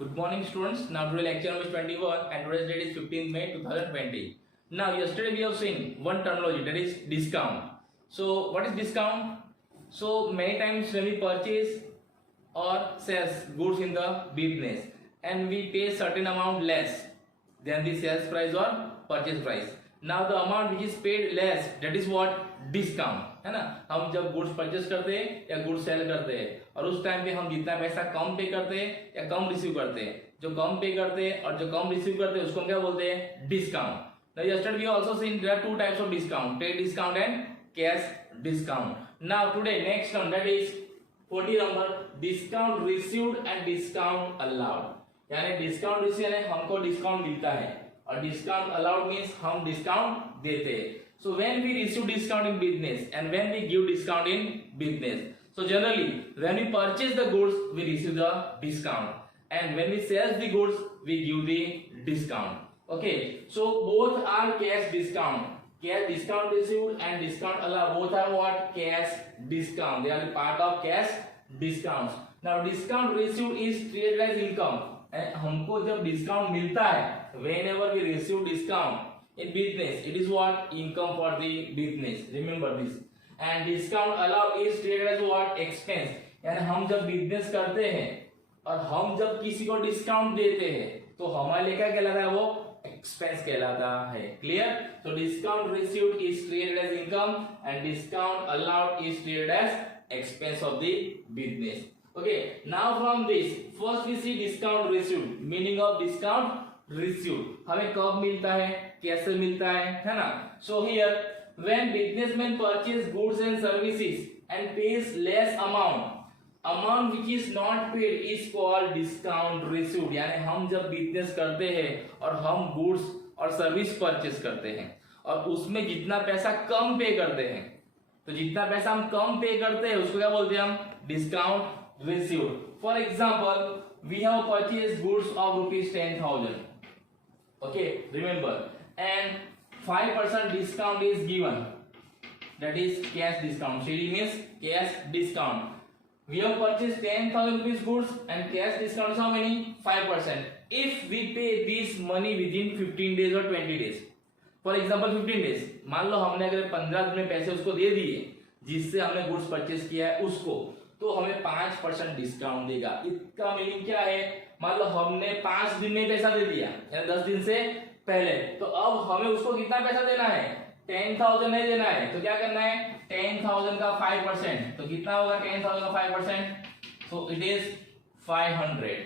Good morning, students. Now today lecture number is 21 and today's date is 15th May 2020. Now yesterday we have seen one terminology, that is discount. So what is discount? So many times when we purchase or sell goods in the business and we pay certain amount less than the sales price or purchase price. Now the amount which is paid less, that is what discount है ना. हम जब goods purchase करते हैं या goods sale करते हैं और उस टाइम पे हम जितना पैसा कम पे करते हैं या कम रिसीव करते हैं, जो कम पे करते हैं और जो कम रिसीव करते हैं उसको हम क्या बोलते हैं, discount. Now yesterday we also seen there are two types of discount, trade discount and cash discount. Now today next term, that is 40 number, discount received and discount allowed. यानी डिस्काउंट रिसीव यानी हमको discount मिलता है और discount allowed means हम discount देते हैं. So when we receive discount in business and when we give discount in business. So generally when we purchase the goods we receive the discount and when we sell the goods we give the discount. Okay, so both are cash discount. Cash discount received and discount allowed, both are what? Cash discount. They are the part of cash discounts. Now discount received is treated as income. हमको जब discount मिलता है, whenever we receive discount in business, it is what? Income for the business. Remember this. And discount allowed is treated as what? Expense. यानी हम जब business करते हैं और हम जब किसी को डिस्काउंट देते हैं तो हमारे लिए क्या कहलाता है, वो एक्सपेंस कहलाता है. क्लियर? तो discount received is treated as income and discount allowed is treated as expense of the business. Okay, now from this first we see discount received. Meaning of discount received, हमें कब मिलता है, कैसे मिलता है ना. So here when businessman purchase goods and services and pays less amount which is not paid is called discount received. यानी हम जब बिजनेस करते हैं और हम गुड्स और सर्विस परचेस करते हैं और उसमें जितना पैसा कम पे करते हैं, तो जितना पैसा हम कम पे करते हैं उसको क्या बोलते हैं हम, discount received. For example, we have purchased goods of rupees 10,000. Okay, remember, and 5% discount is given. That is cash discount. CD means cash discount. We have purchased 10,000 rupees goods and cash discount is how many? 5%. If we pay this money within 15 days or 20 days. For example 15 days. मान लो हमने अगर 15 दिन में पैसे उसको दे दिए जिससे हमने गुड्स परचेस किया है उसको, तो हमें 5% डिस्काउंट देगा. इसका मीनिंग क्या है, मान लो हमने 5 दिन में पैसा दे दिया यानी 10 दिन से पहले, तो अब हमें उसको कितना पैसा देना है, 10,000 नहीं देना है. तो क्या करना है, 10,000 का 5%, तो कितना होगा 10,000 का 5%, सो इट इज 500.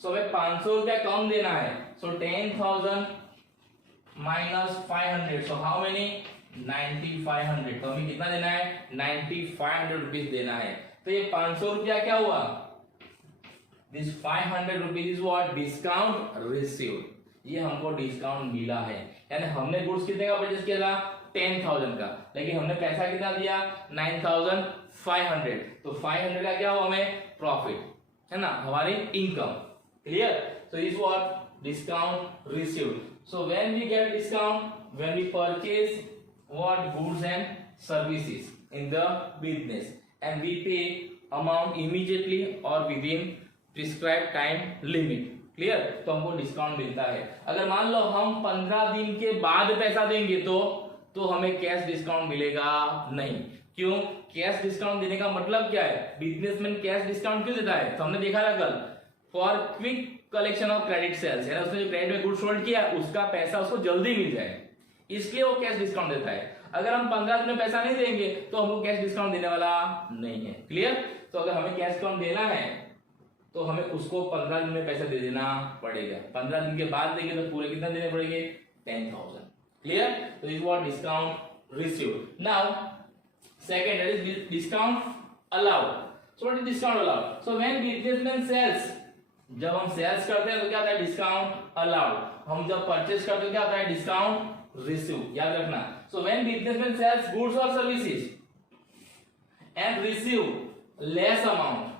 सो हमें 500 रुपया कम देना है. सो 10,000 माइनस 500, सो हाउ मेनी, 9,500. तो हमें कितना देना है, 9,500 रुपीज देना है. तो ये 500 रुपया क्या हुआ, this 500 rupees is what, discount received. ये हमको डिस्काउंट मिला है. यानी हमने गुड्स कितने का परचेस किया था, 10,000 का, लेकिन हमने पैसा कितना दिया, 9,500. तो 500 का क्या हुआ, हमें प्रॉफिट है ना, हमारी income. Clear? So is what, discount received. So when we get discount, when we purchase what, goods and services in the business and we pay amount immediately or within prescribed time limit. Clear? तो हमको discount मिलता है. अगर मान लो हम 15 दिन के बाद पैसा देंगे तो हमें कैश डिस्काउंट मिलेगा नहीं. क्यों? कैश डिस्काउंट देने का मतलब क्या है, बिजनेसमैन कैश डिस्काउंट क्यों देता है, तो हमने देखा था कल, for quick collection of credit sales, यानी उसने जो क्रेडिट में गुड्स होल्ड किया उसका पैसा उसको जल्दी मिल जाए, इसलिए वो कैश डिस्काउंट देता है. अगर हम 15 दिन में पैसा नहीं देंगे तो हमको कैश डिस्काउंट देने वाला नहीं है. क्लियर? तो अगर हमें कैश डिस्काउंट देना है तो हमें उसको 15 दिन में पैसा दे देना पड़ेगा. 15 दिन के बाद देंगे तो पूरे कितना देने पड़ेंगे, 10,000. क्लियर? तो is what, discount received. Now second is discount allowed. So what is discount allowed? So when businessman sales, जब हम सेल्स करते हैं तो क्या होता है, डिस्काउंट अलाउड. हम जब परचेस करते हैं क्या होता है, डिस्काउंट रिसीव. याद रखना. So when businessman sells goods or services and receive less amount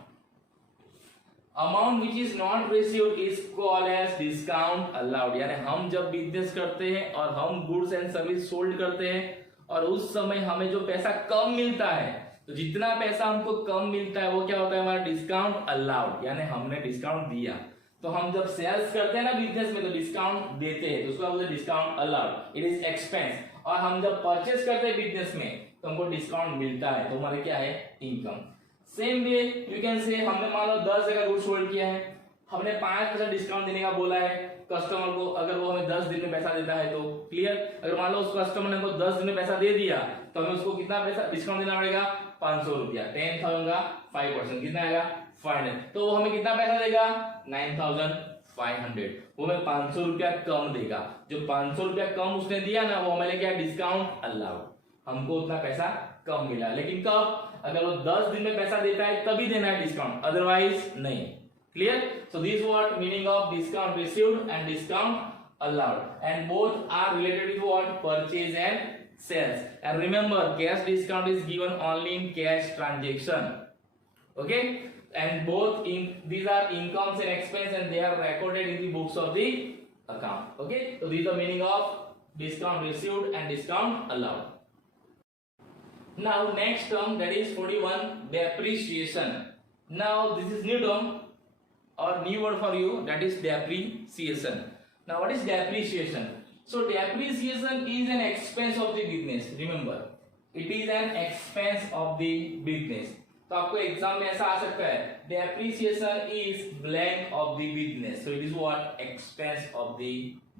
which is not received is called as discount allowed. यानी हम जब बिजनेस करते हैं और हम गुड्स एंड सर्विस सोल्ड करते हैं और उस समय हमें जो पैसा कम मिलता है, तो जितना पैसा हमको कम मिलता है वो क्या होता है, हमारा डिस्काउंट अलाउड. यानी हमने डिस्काउंट दिया तो हम जब सेल्स करते हैं ना बिजनेस में तो डिस्काउंट देते हैं, तो उसको बोलते हैं discount allowed, it is expense. और हम जब परचेस करते हैं बिजनेस में तो हमको डिस्काउंट मिलता है, तो हमारे क्या है, income. Same way you can से, हमने मान लो 10 जगह गुड्स होल्ड किया है, हमने 5% डिस्काउंट देने का बोला है कस्टमर को, अगर वो हमें 10 दिन में पैसा देता है तो क्लियर। अगर मान लो उस कस्टमर ने हमको 10 दिन में पैसा दे दिया तो हमें उसको कितना पैसा डिस्काउंट देना पड़ेगा, 500 रुपया। 10,000 का 5% कितना आएगा, 500। तो वो हमें कितना पैसा देगा, 9,500। वो हमें 500 रुपया कम देगा। जो 500 रुपया कम उसने दिया ना, वो हमें क्या, डिस्काउंट अलाउड, हमको उतना पैसा कम मिला। लेकिन कब, अगर वो 10 दिन में पैसा देता है तभी देना है डिस्काउंट, अदरवाइज नहीं। Clear? So this is what meaning of discount received and discount allowed, and both are related with what, purchase and sales. And remember, cash discount is given only in cash transaction. Okay? And both these are incomes and expense, and they are recorded in the books of the account. Okay? So these are meaning of discount received and discount allowed. Now next term, that is 41, depreciation. Now this is new term or new word for you, that is depreciation. Now what is depreciation? So depreciation is an expense of the business. Remember, it is an expense of the business. तो आपको exam में ऐसा आ सकता है, depreciation is blank of the business. So it is what, expense of the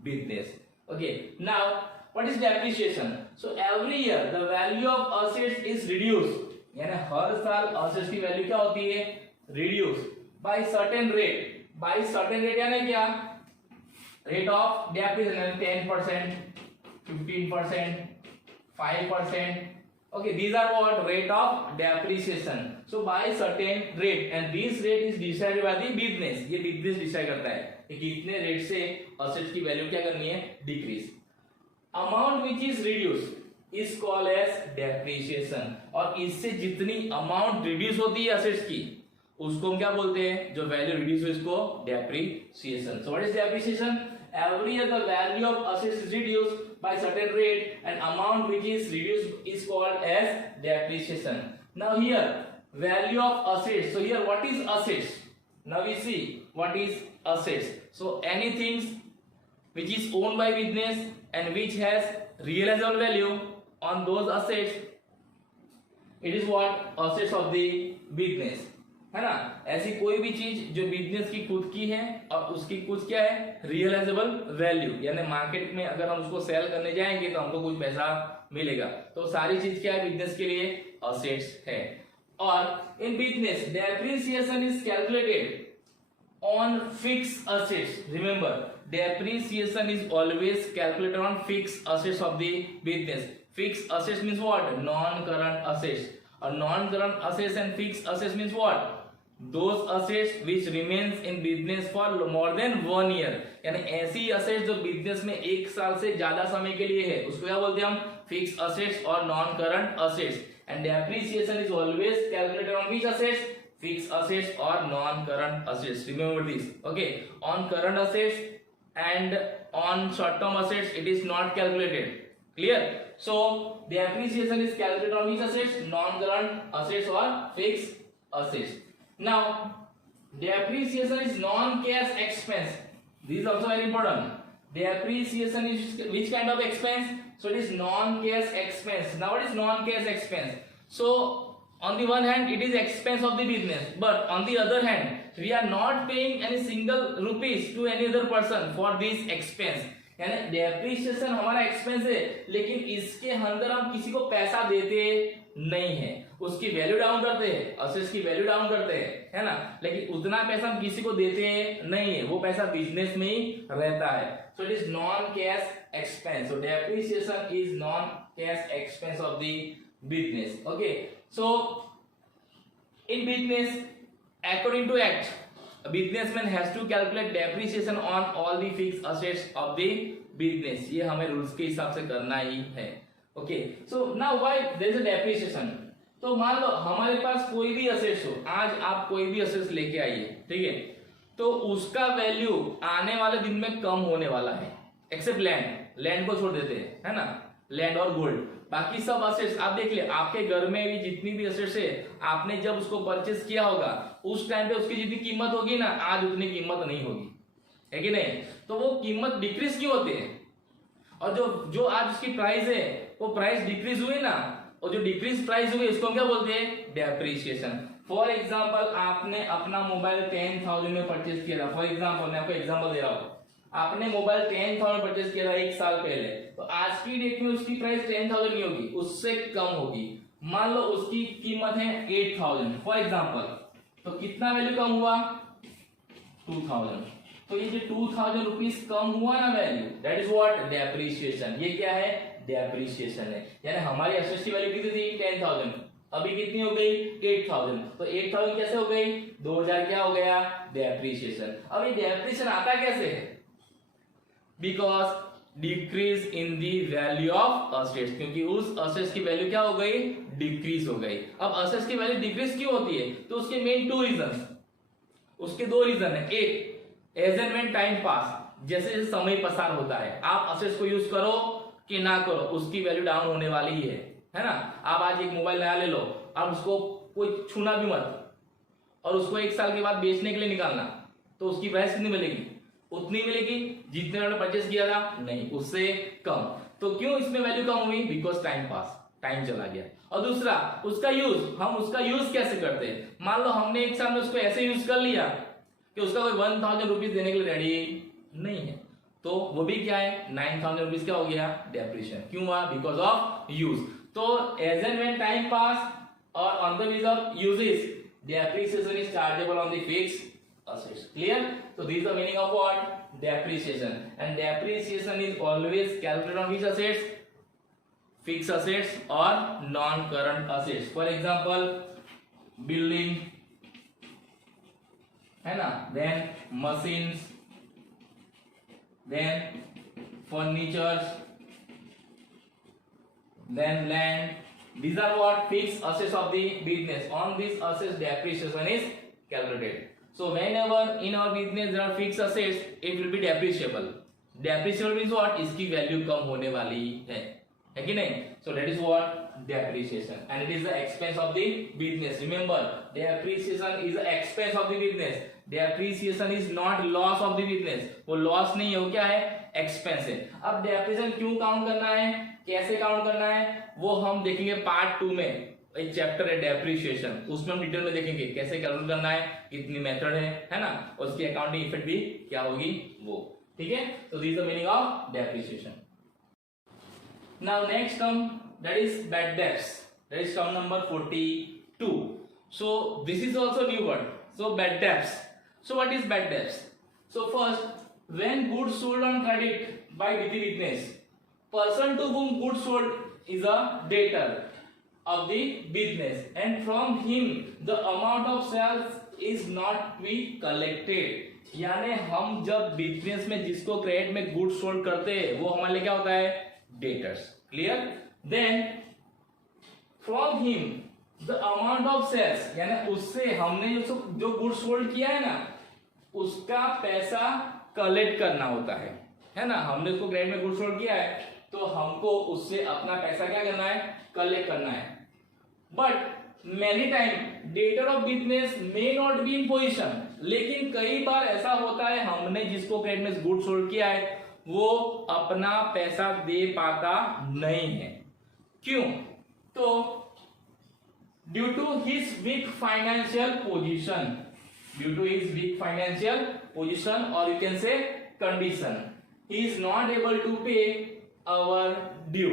business. Okay. Now what is depreciation? So every year the value of assets is reduced. यानी हर साल assets की value क्या होती है, reduce by certain rate. By certain rate यानी क्या, rate of depreciation 10%, 15%, 5%. Okay, these are what, rate of depreciation. So by certain rate, and this rate is decided by the business. ये business decide करता है कि कितने rate से assets की value क्या करनी है, decrease. Amount which is reduced is called as depreciation. और इससे जितनी amount reduce होती है assets की, उसको हम क्या बोलते हैं, जो वैल्यू रिड्यूस हो इसको depreciation. So what is depreciation? Every year the value of assets is reduced by certain rate and amount which is reduced is called as depreciation. Now here value of assets, so here what is assets? Now we see what is assets. So anything which is owned by business and which has realisable value on those assets, it is what, assets of the business, है ना। ऐसी कोई भी चीज जो business की खुद की है और उसकी कुछ क्या है, रियलाइजेबल वैल्यू, यानी मार्केट में अगर हम उसको सेल करने जाएंगे तो हमको कुछ पैसा मिलेगा। तो सारी चीज क्या है, बिजनेस के लिए असेट्स है। और in business depreciation is calculated on fix assets. Remember, depreciation is always calculated on fix assets of the business. Fix assets means what, non current assets. और non current assets and fix assets means what, those assets which remains in business for more than 1 year। यानी ऐसी assets जो business में 1 साल से ज्यादा समय के लिए है, उसको क्या बोलते हैं हम, फिक्स असेट्स और non current assets. And depreciation is always calculated on which assets, fix assets और non current assets. Remember this, okay. On current assets and on short term assets it is not calculated. Clear? So depreciation is calculated on which assets, non current assets और fix assets. Now depreciation is non-cash expense. This is also very important. Depreciation is which kind of expense? So it is non-cash expense. Now what is non-cash expense? So on the one hand it is expense of the business, but on the other hand we are not paying any single rupees to any other person for this expense. यानी depreciation हमारा expense है, लेकिन इसके अंदर हम किसी को पैसा देते नहीं है, उसकी वैल्यू डाउन करते हैं, असेट्स की वैल्यू डाउन करते हैं, है ना, लेकिन उतना पैसा हम किसी को देते नहीं है, वो पैसा बिजनेस में ही रहता है। So it is non cash expense. So depreciation is non cash expense of the business. Okay, so in business according to act, a businessman has to calculate depreciation on all the fixed assets of the business. ये हमें rules के हिसाब से करना ही है। Okay, so now why there is a depreciation. तो मान लो हमारे पास कोई भी असेट्स हो, आज आप कोई भी असेट्स लेके आइए, ठीक है, तो उसका वैल्यू आने वाले दिन में कम होने वाला है, एक्सेप्ट लैंड। लैंड को छोड़ देते हैं, है ना, लैंड और गोल्ड। बाकी सब असेट्स आप देख ले, आपके घर में भी जितनी भी असेट्स है, आपने जब उसको परचेस किया होगा उस टाइम पे उसकी जितनी कीमत होगी ना, आज उतनी कीमत नहीं होगी। है कि नहीं? तो वो कीमत डिक्रीज क्यों होती है? और जो जो आज उसकी प्राइस है वो प्राइस डिक्रीज हुई ना, और जो डिक्रीज प्राइस हुई इसको क्या बोलते हैं? डेप्रिसिएशन। फॉर एग्जाम्पल आपने अपना मोबाइल 10,000 में परचेज किया था। फॉर एग्जाम्पल मैं आपको एग्जाम्पल दे रहा हूँ, आपने मोबाइल 10,000 परचेज किया था 1 साल पहले, तो आज की डेट में उसकी प्राइस 10,000 नहीं होगी, उससे कम होगी। मान लो उसकी कीमत है 8,000 फॉर एग्जाम्पल, तो कितना वैल्यू कम हुआ? 2,000। तो ये जो 2,000 रुपीज कम हुआ ना value, that is what? Depreciation. ये क्या है? डेप्रिसिएशन है। यानी हमारी एसेट की वैल्यू कितनी थी? 10,000, अभी कितनी हो गई? 8,000। तो 8,000 कैसे हो गई? 2,000 क्या हो गया? डेप्रिसिएशन। अब ये डेप्रिसिएशन आता कैसे है? Because decrease in the value of assets, क्योंकि उस असेट्स की वैल्यू क्या हो गई? डिक्रीज हो गई। अब असेट्स की वैल्यू डिक्रीज क्यों होती है? तो उसके मेन 2 रीजन, उसके 2 रीजन है। एक, as and when time pass, जैसे जैसे समय पसार होता है, आप असेट्स को यूज करो कि ना करो, उसकी वैल्यू डाउन होने वाली है ना? आप आज एक मोबाइल नया ले लो, आप उसको कोई छूना भी मत, और उसको 1 साल के बाद बेचने के लिए निकालना, तो उसकी प्राइस कितनी मिलेगी? उतनी मिलेगी जितने उन्होंने परचेस किया था? नहीं, उससे कम। तो क्यों इसमें वैल्यू कम हुई? बिकॉज टाइम पास, टाइम चला गया। और दूसरा, उसका यूज, हम उसका यूज कैसे करते हैं? मान लो हमने 1 साल में उसको ऐसे यूज कर लिया कि उसका कोई 1,000 रुपीज देने के लिए रेडी नहीं है, तो वो भी क्या है? 9,000 रुपीज क्या हो गया? डेप्रिसिएशन। क्यों हुआ? Because of use. तो as and when time pass और on the basis of uses, depreciation is chargeable on the fixed assets. Clear? So this is the meaning of what? Depreciation. And depreciation is always calculated on which assets? Fixed assets or non-current assets. For example, building, है ना? Then machines, then furnitures, then land. These are what? Fixed assets of the business. On these assets depreciation is calculated. So whenever in our business there are fixed assets, it will be depreciable. Depreciable means what? इसकी value कम होने वाली है कि नहीं? So that is what? Depreciation. And it is the expense of the business. Remember, depreciation is the expense of the business. Depreciation is not loss of the business. वो loss नहीं है, वो क्या है? Expense है। अब depreciation क्यों count करना है, कैसे काउंट करना है, वो हम देखेंगे पार्ट 2 में। एक चैप्टर है डेप्रिसिएशन, उसमें हम डिटेल में देखेंगे कैसे कैलकुलेट करना है, कितनी मेथड है ना, उसकी अकाउंटिंग इफेक्ट भी क्या होगी वो। ठीक है? तो this is the meaning of depreciation. Now next term, that is bad debts, that is term number 42. So this is also new word. So bad debts. So what is bad debts? So first, when goods sold on credit by the business, person to whom goods sold is a debtor of the business, and from him the amount of sales is not be collected. यानी हम जब business में जिसको credit में goods sold करते हैं वो हमारे लिए क्या होता है? Debtors. Clear? Then from him the amount of sales, यानी उससे हमने जो गुड्स सोल्ड किया है ना, उसका पैसा कलेक्ट करना होता है ना? हमने उसको क्रेडिट में गुड्स सोल्ड किया है तो हमको उससे अपना पैसा क्या करना है? कलेक्ट करना है. But many time debtor of business may not be in position, लेकिन कई बार ऐसा होता है हमने जिसको क्रेडिट में गुड्स सोल्ड किया है वो अपना पैसा दे पाता नहीं है. क्यों? तो due to his weak financial position, due to his weak financial position और you can say condition, he is not able to pay our due,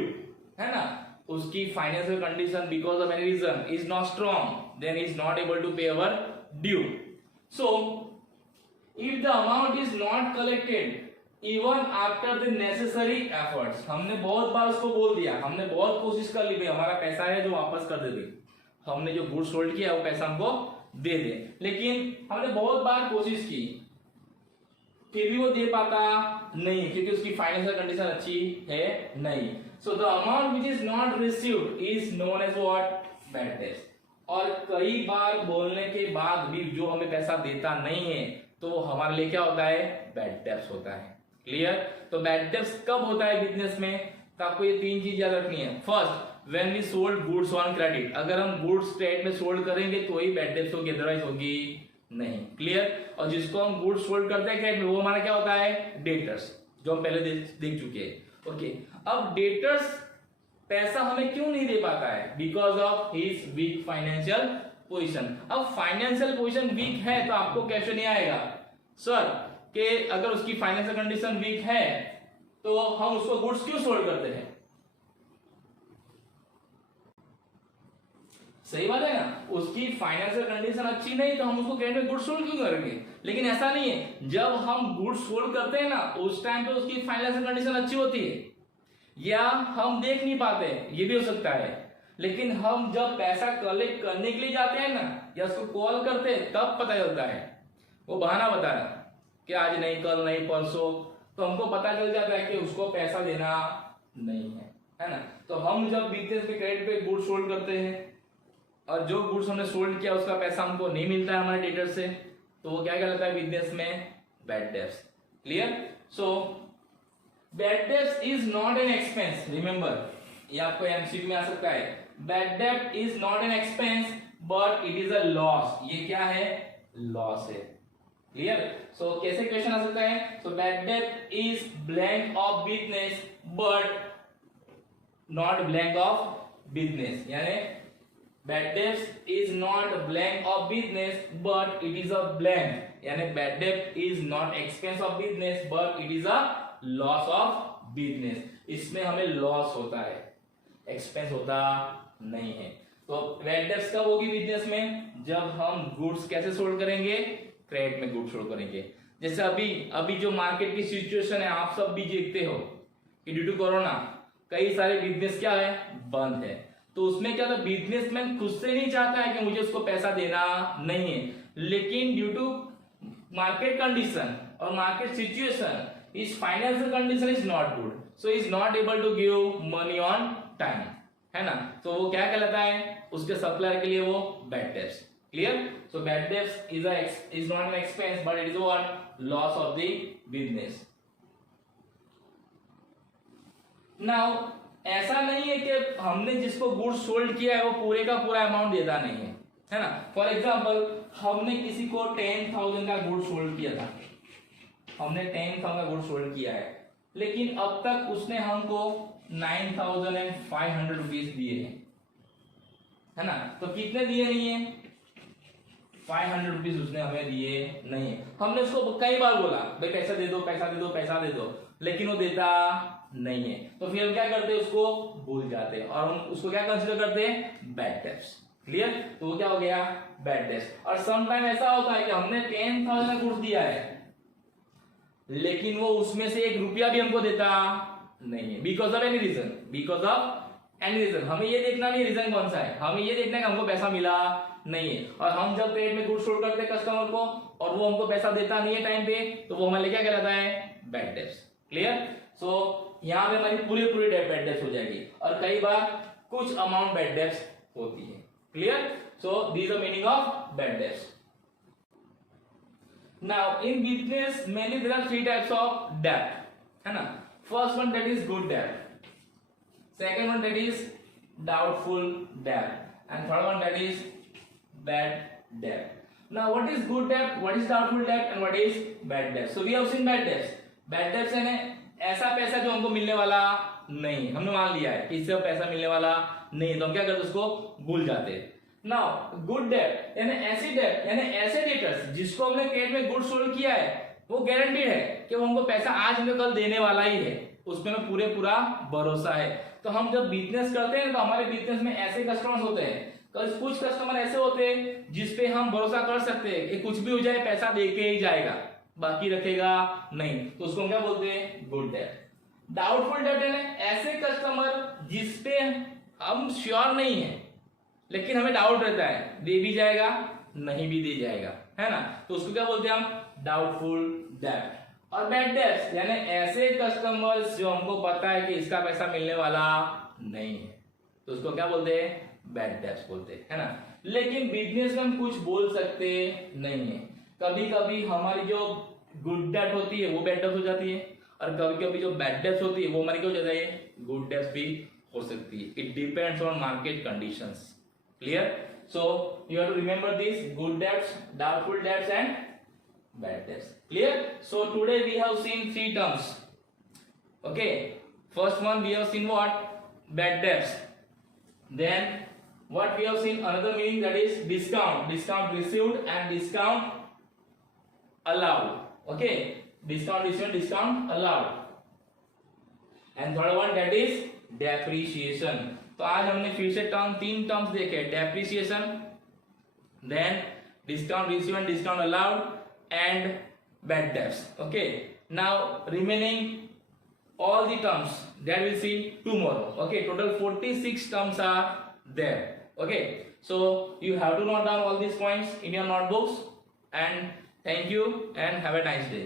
है ना? उसकी financial condition because of any reason is not strong, then he is not able to pay our due. So if the amount is not collected even after the necessary efforts, हमने बहुत बार उसको बोल दिया, हमने बहुत कोशिश कर ली भाई हमारा पैसा है जो वापस कर दे दे, हमने जो गुड्स सोल्ड किया वो पैसा हमको दे दे, लेकिन हमने बहुत बार कोशिश की फिर भी वो दे पाता नहीं क्योंकि उसकी फाइनेंशियल कंडीशन अच्छी है नहीं. So the amount which is not received is known as what? Bad debts. और कई बार बोलने के बाद भी जो हमें पैसा देता नहीं है तो वो हमारे लिए क्या होता है? बैड डेब्ट्स होता है. क्लियर? तो बैड डेब्ट्स कब होता है बिजनेस में? तो आपको ये 3 चीज याद रखनी है. First, when we sold goods on credit, अगर हम गुड्स क्रेडिट में सोल्ड करेंगे तो ही बैड डेब्ट्स होगी, अदरवाइज होगी नहीं। क्लियर। और जिसको हम गुड्स सोल्ड करते हैं क्रेडिट में, वो हमारा क्या होता है, डेटर्स, जो हम पहले देख चुके हैं। ओके, अब डेटर्स पैसा हमें क्यों नहीं दे पाता है, because of his weak financial position. अब फाइनेंशियल पोजीशन वीक है तो आपको क्वेश्चन नहीं आएगा सर कि अगर उसकी फाइनेंशियल कंडीशन वीक है तो हम उसको गुड्स क्यों सोल्ड करते हैं। सही बात है ना, उसकी फाइनेंशियल कंडीशन अच्छी नहीं तो हम उसको क्रेडिट में गुड्स सोल्ड क्यों करेंगे। लेकिन ऐसा नहीं है, जब हम गुड्स सोल्ड करते हैं ना उस टाइम पे उसकी फाइनेंशियल कंडीशन अच्छी होती है, या हम देख नहीं पाते, ये भी हो सकता है। लेकिन हम जब पैसा कलेक्ट करने के लिए जाते हैं ना, या उसको कॉल करते हैं, तब पता चलता है, वो बहाना बताया कि आज नहीं, कल नहीं, परसों, तो हमको पता चल जाता है कि उसको पैसा देना नहीं है ना। तो हम जब बिजनेस पे क्रेडिट पे गुड्स सोल्ड करते हैं और जो गुड्स हमने सोल्ड किया उसका पैसा हमको नहीं मिलता है हमारे डेटर से, तो वो क्या कहलाता है बिजनेस में, bad debts. Clear. So bad debts is not an expense, remember, ये आपको एमसीक्यू में आ सकता है। बैड डेब्ट is not an expense but it is a loss. ये क्या है, लॉस है। क्लियर। सो कैसे क्वेश्चन आ सकता है, सो बैड डेब्ट is blank of business but not blank of business, यानी bad debt is not a blank of business but it is a blank, यानी bad debt is not expense of business but it is a loss of business। इसमें हमें loss होता है, expense होता नहीं है। तो bad debts कब होगी बिजनेस में, जब हम गुड्स कैसे सोल्ड करेंगे, क्रेडिट में गुड्स सोल्ड करेंगे। जैसे अभी जो मार्केट की सिचुएशन है आप सब भी देखते हो कि ड्यू टू कोरोना कई सारे बिजनेस क्या है, बंद है। तो उसमें क्या था, बिजनेसमैन खुद से नहीं चाहता है कि मुझे उसको पैसा देना नहीं है, लेकिन ड्यू टू मार्केट कंडीशन और मार्केट सिचुएशन इस financial condition is not good, so is not able to give money on time, है ना। तो वो क्या कहलाता है, उसके सप्लायर के लिए वो bad debts. Clear. So bad debts is not an expense but it is what, loss of the business. Now ऐसा नहीं है कि हमने जिसको गुड्स सोल्ड किया है वो पूरे का पूरा अमाउंट देता नहीं है ना। फॉर एग्जांपल हमने किसी को 10,000 का गुड्स सोल्ड किया था, हमने 10,000 का गुड्स सोल्ड किया है, लेकिन अब तक उसने हमको 9,500 रुपीज दिए हैं, है ना। तो कितने दिए नहीं है, 500 रुपीज उसने हमें दिए नहीं है। हमने उसको कई बार बोला भाई पैसा दे दो, पैसा दे दो, पैसा दे दो, लेकिन वो देता नहीं है। तो फिर हम क्या करते हैं, उसको भूल जाते हैं और हम उसको क्या कंसीडर करते हैं, बैड डेब्ट्स। क्लियर। तो वो क्या हो गया, बैड डेब्ट्स। और सम टाइम ऐसा होता है कि हमने 10,000 का गुड्स दिया है लेकिन वो उसमें से 1 रुपया भी हमको देता नहीं है, because of any reason, because of any reason. हमें ये देखना नहीं रीजन कौन सा है, हमें ये देखना है कि हमको पैसा मिला नहीं है। और हम जब क्रेडिट में गुड्स सोल्ड करते हैं कस्टमर को और वो हमको पैसा देता नहीं है टाइम पे, तो वो हमारे क्या कहलाता है, बैड डेब्ट्स। क्लियर। सो यहाँ पे हमारी पूरी बैड डेब्ट्स हो जाएगी और कई बार कुछ अमाउंट बैड डेब्ट्स होती है। Clear. So these are meaning of bad debts. Now in business mainly there are 3 types of डेब्ट, है ना। First one that is good डेब्ट, second one that is doubtful डेब्ट and third one that is bad डेब्ट। Now what is good डेब्ट, what is doubtful डेब्ट and what is bad डेब्ट। So we have seen bad debts. Bad debts यानी ऐसा पैसा जो हमको मिलने वाला नहीं, हमने मान लिया है कि इससे पैसा मिलने वाला नहीं, तो हम क्या करते हैं, उसको भूल जाते हैं। नाउ गुड डेब्ट यानी ऐसी डेब्ट, यानी ऐसे डेटर्स जिसको हमने क्रेडिट में गुड्स सोल्ड किया है, वो गारंटीड है कि वो हमको पैसा आज में कल देने वाला ही है, उसमें हमें पूरा भरोसा है। तो हम जब बिजनेस करते हैं तो हमारे बिजनेस में ऐसे कस्टमर्स होते हैं, कुछ कस्टमर ऐसे होते हैं जिसपे हम भरोसा कर सकते हैं कि कुछ भी हो जाए पैसा दे के ही जाएगा, बाकी रखेगा नहीं, तो उसको हम क्या बोलते हैं, गुड डेब्ट। डाउटफुल डेब्ट है ऐसे कस्टमर जिसपे हम श्योर नहीं है लेकिन हमें डाउट रहता है, दे भी जाएगा नहीं भी दे जाएगा, है ना, तो उसको क्या बोलते हैं हम, डाउटफुल डेब्ट। और बैड डेब्ट्स यानी ऐसे कस्टमर्स जो हमको पता है कि इसका पैसा मिलने वाला नहीं है, तो उसको क्या बोलते हैं, बैड डेब्ट्स बोलते हैं, है ना। लेकिन बिजनेस में हम कुछ बोल सकते नहीं है, कभी कभी हमारी जो गुड डेब्ट होती है वो बैड डेब्ट हो जाती है और कभी कभी जो बैड डेब्ट होती है वो हमारी क्या हो जाती है, गुड डेब्ट भी हो सकती है। It depends on market conditions. Clear. So you have to remember this: good debts, doubtful debts, and bad debts. Clear? So today we have seen three terms. Okay. First one we have seen what? Bad debts. Then what we have seen another meaning, that is discount. Discount received and discount allowed. Okay. Discount received, discount allowed. And third one, that is depreciation. तो आज हमने फिर से तीन terms देखे: depreciation, then discount receive and discount allowed, and bad debts. Okay, now remaining all the terms that we'll see tomorrow. Okay, total 46 terms are there. Okay, so you have to note down all these points in your notebooks, and thank you and have a nice day.